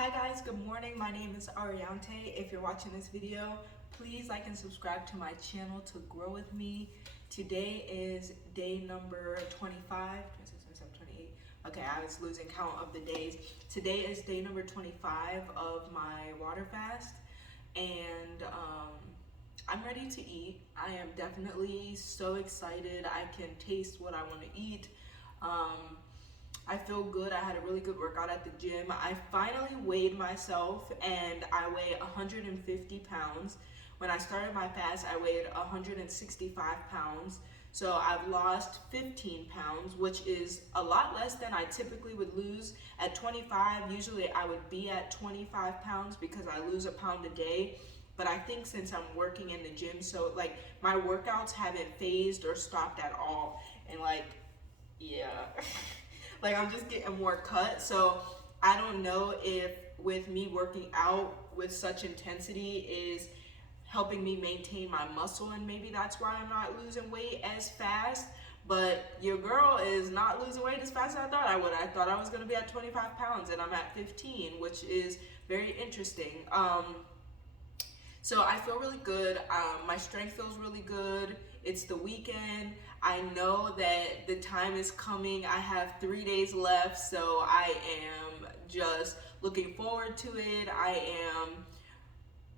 Hi guys, good morning. My name is Ariante. If you're watching this video, please like and subscribe to my channel to grow with me. Today is day number 25, 26, 27, 28. Okay, I was losing count of the days. Today is day number 25 of my water fast, and I'm ready to eat. I am definitely so excited. I can taste what I want to eat. I feel good. I had a really good workout at the gym. I finally weighed myself and I weigh 150 pounds. When I started my fast, I weighed 165 pounds. So I've lost 15 pounds, which is a lot less than I typically would lose. At 25, usually I would be at 25 pounds because I lose a pound a day. But I think since I'm working in the gym, so like my workouts haven't phased or stopped at all. And yeah. Like I'm just getting more cut. So I don't know if with me working out with such intensity is helping me maintain my muscle, and maybe that's why I'm not losing weight as fast. But your girl is not losing weight as fast as I thought I would. I thought I was gonna be at 25 pounds and I'm at 15, which is very interesting. So I feel really good. My strength feels really good. It's the weekend. I know that the time is coming. I have 3 days left, so I am just looking forward to it. I am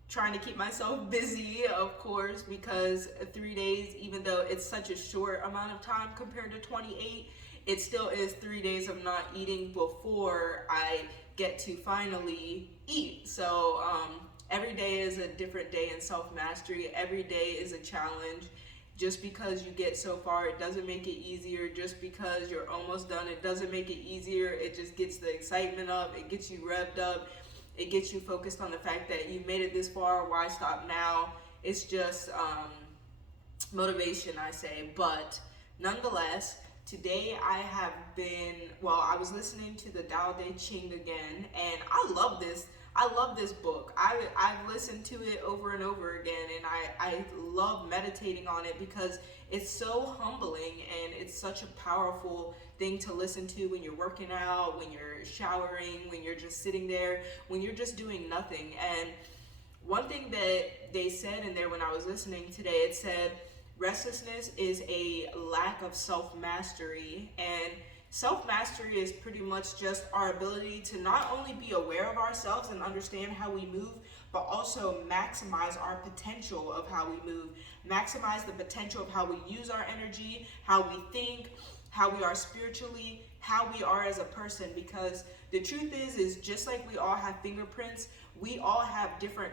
trying to keep myself busy, of course, because 3 days, even though it's such a short amount of time compared to 28, it still is 3 days of not eating before I get to finally eat. So every day is a different day in self-mastery. Every day is a challenge. Just because you get so far, it doesn't make it easier. Just because you're almost done, it doesn't make it easier. It just gets the excitement up. It gets you revved up. It gets you focused on the fact that you made it this far. Why stop now? It's just motivation, I say. But nonetheless, today I was listening to the Tao Te Ching again, and I love this book. I've listened to it over and over again, and I love meditating on it because it's so humbling and it's such a powerful thing to listen to when you're working out, when you're showering, when you're just sitting there, when you're just doing nothing. And one thing that they said in there when I was listening today, it said, restlessness is a lack of self-mastery, and self-mastery is pretty much just our ability to not only be aware of ourselves and understand how we move, but also maximize our potential of how we move, maximize the potential of how we use our energy, how we think, how we are spiritually, how we are as a person. Because the truth is just like we all have fingerprints, we all have different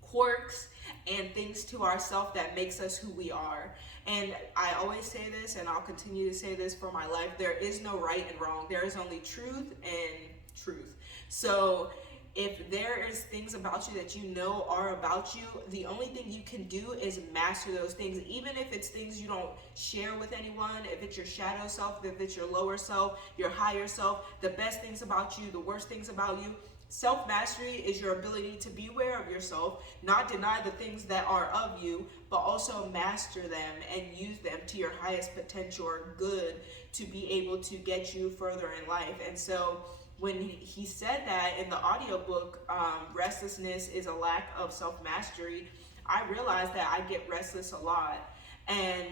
quirks and things to ourselves that makes us who we are. And I always say this, and I'll continue to say this for my life: there is no right and wrong. There is only truth and truth. So if there is things about you that you know are about you, the only thing you can do is master those things. Even if it's things you don't share with anyone, if it's your shadow self, if it's your lower self, your higher self, the best things about you, the worst things about you. Self-mastery is your ability to be aware of yourself, not deny the things that are of you, but also master them and use them to your highest potential or good to be able to get you further in life. And so when he said that in the audiobook, restlessness is a lack of self-mastery, I realized that I get restless a lot. And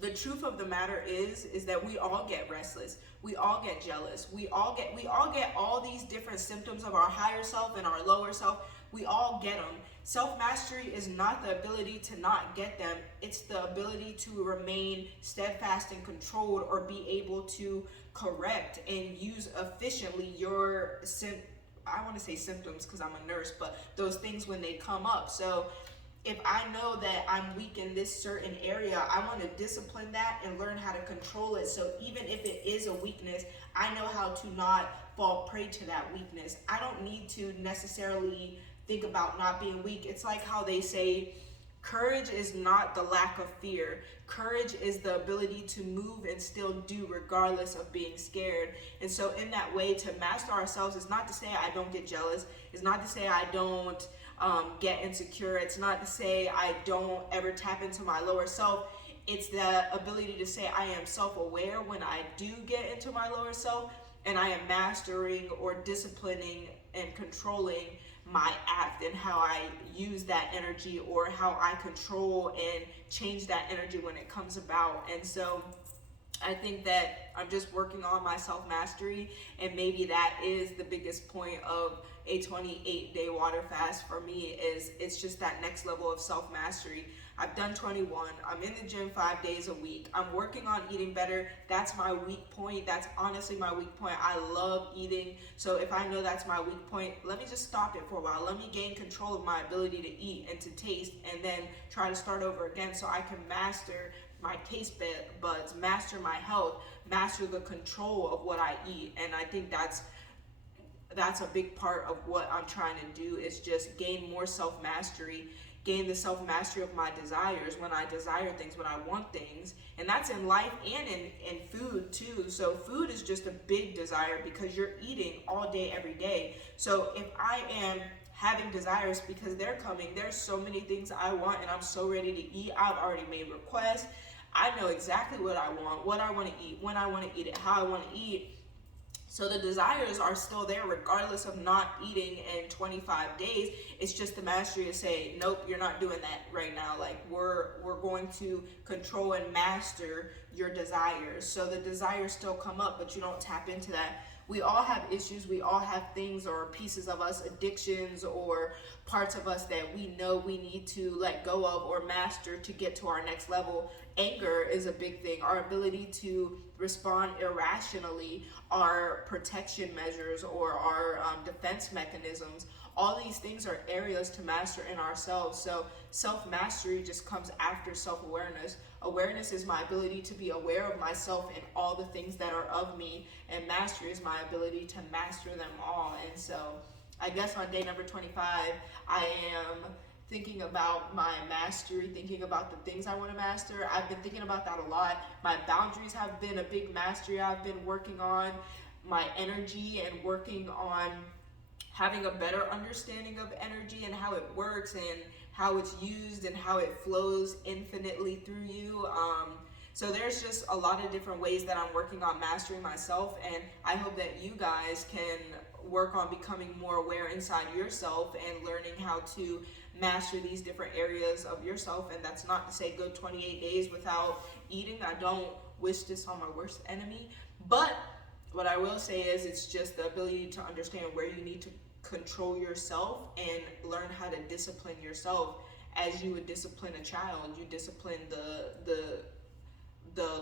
the truth of the matter is that we all get restless. We all get jealous. We all get all these different symptoms of our higher self and our lower self. We all get them. Self-mastery is not the ability to not get them. It's the ability to remain steadfast and controlled, or be able to correct and use efficiently your I want to say symptoms because I'm a nurse, but those things when they come up. So if I know that I'm weak in this certain area, I want to discipline that and learn how to control it. So even if it is a weakness, I know how to not fall prey to that weakness. I don't need to necessarily think about not being weak. It's like how they say, courage is not the lack of fear. Courage is the ability to move and still do regardless of being scared. And so in that way, to master ourselves is not to say I don't get jealous. It's not to say I don't get insecure. It's not to say I don't ever tap into my lower self. It's the ability to say I am self-aware when I do get into my lower self, and I am mastering or disciplining and controlling my act and how I use that energy, or how I control and change that energy when it comes about. And so I think that I'm just working on my self-mastery, and maybe that is the biggest point of a 28-day water fast for me. Is it's just that next level of self-mastery. I've done 21. I'm in the gym 5 days a week. I'm working on eating better. That's my weak point. That's honestly my weak point. I love eating. So if I know that's my weak point, let me just stop it for a while. Let me gain control of my ability to eat and to taste, and then try to start over again so I can master my taste buds, master my health, master the control of what I eat. And I think that's a big part of what I'm trying to do, is just gain more self-mastery, gain the self-mastery of my desires, when I desire things, when I want things. And that's in life and in food too. So food is just a big desire, because you're eating all day, every day. So if I am having desires because they're coming, there's so many things I want, and I'm so ready to eat. I've already made requests. I know exactly what I want to eat, when I want to eat it, how I want to eat. So the desires are still there regardless of not eating in 25 days. It's just the mastery to say, nope, you're not doing that right now. Like we're going to control and master your desires. So the desires still come up, but you don't tap into that. We all have issues. We all have things or pieces of us, addictions or parts of us that we know we need to let go of or master to get to our next level. Anger is a big thing. Our ability to respond irrationally, our protection measures or our defense mechanisms, all these things are areas to master in ourselves. So self-mastery just comes after self-awareness. Awareness is my ability to be aware of myself and all the things that are of me, and mastery is my ability to master them all. And so I guess on day number 25, I am thinking about my mastery, thinking about the things I want to master. I've been thinking about that a lot. My boundaries have been a big mastery I've been working on. My energy, and working on having a better understanding of energy and how it works and how it's used and how it flows infinitely through you. So there's just a lot of different ways that I'm working on mastering myself, and I hope that you guys can work on becoming more aware inside yourself and learning how to master these different areas of yourself. And that's not to say go 28 days without eating. I don't wish this on my worst enemy, but what I will say is it's just the ability to understand where you need to control yourself and learn how to discipline yourself as you would discipline a child. You discipline the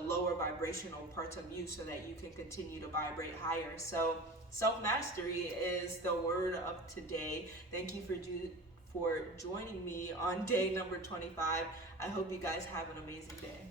lower vibrational parts of you so that you can continue to vibrate higher. So self-mastery is the word of today. Thank you for joining me on day number 25. I hope you guys have an amazing day.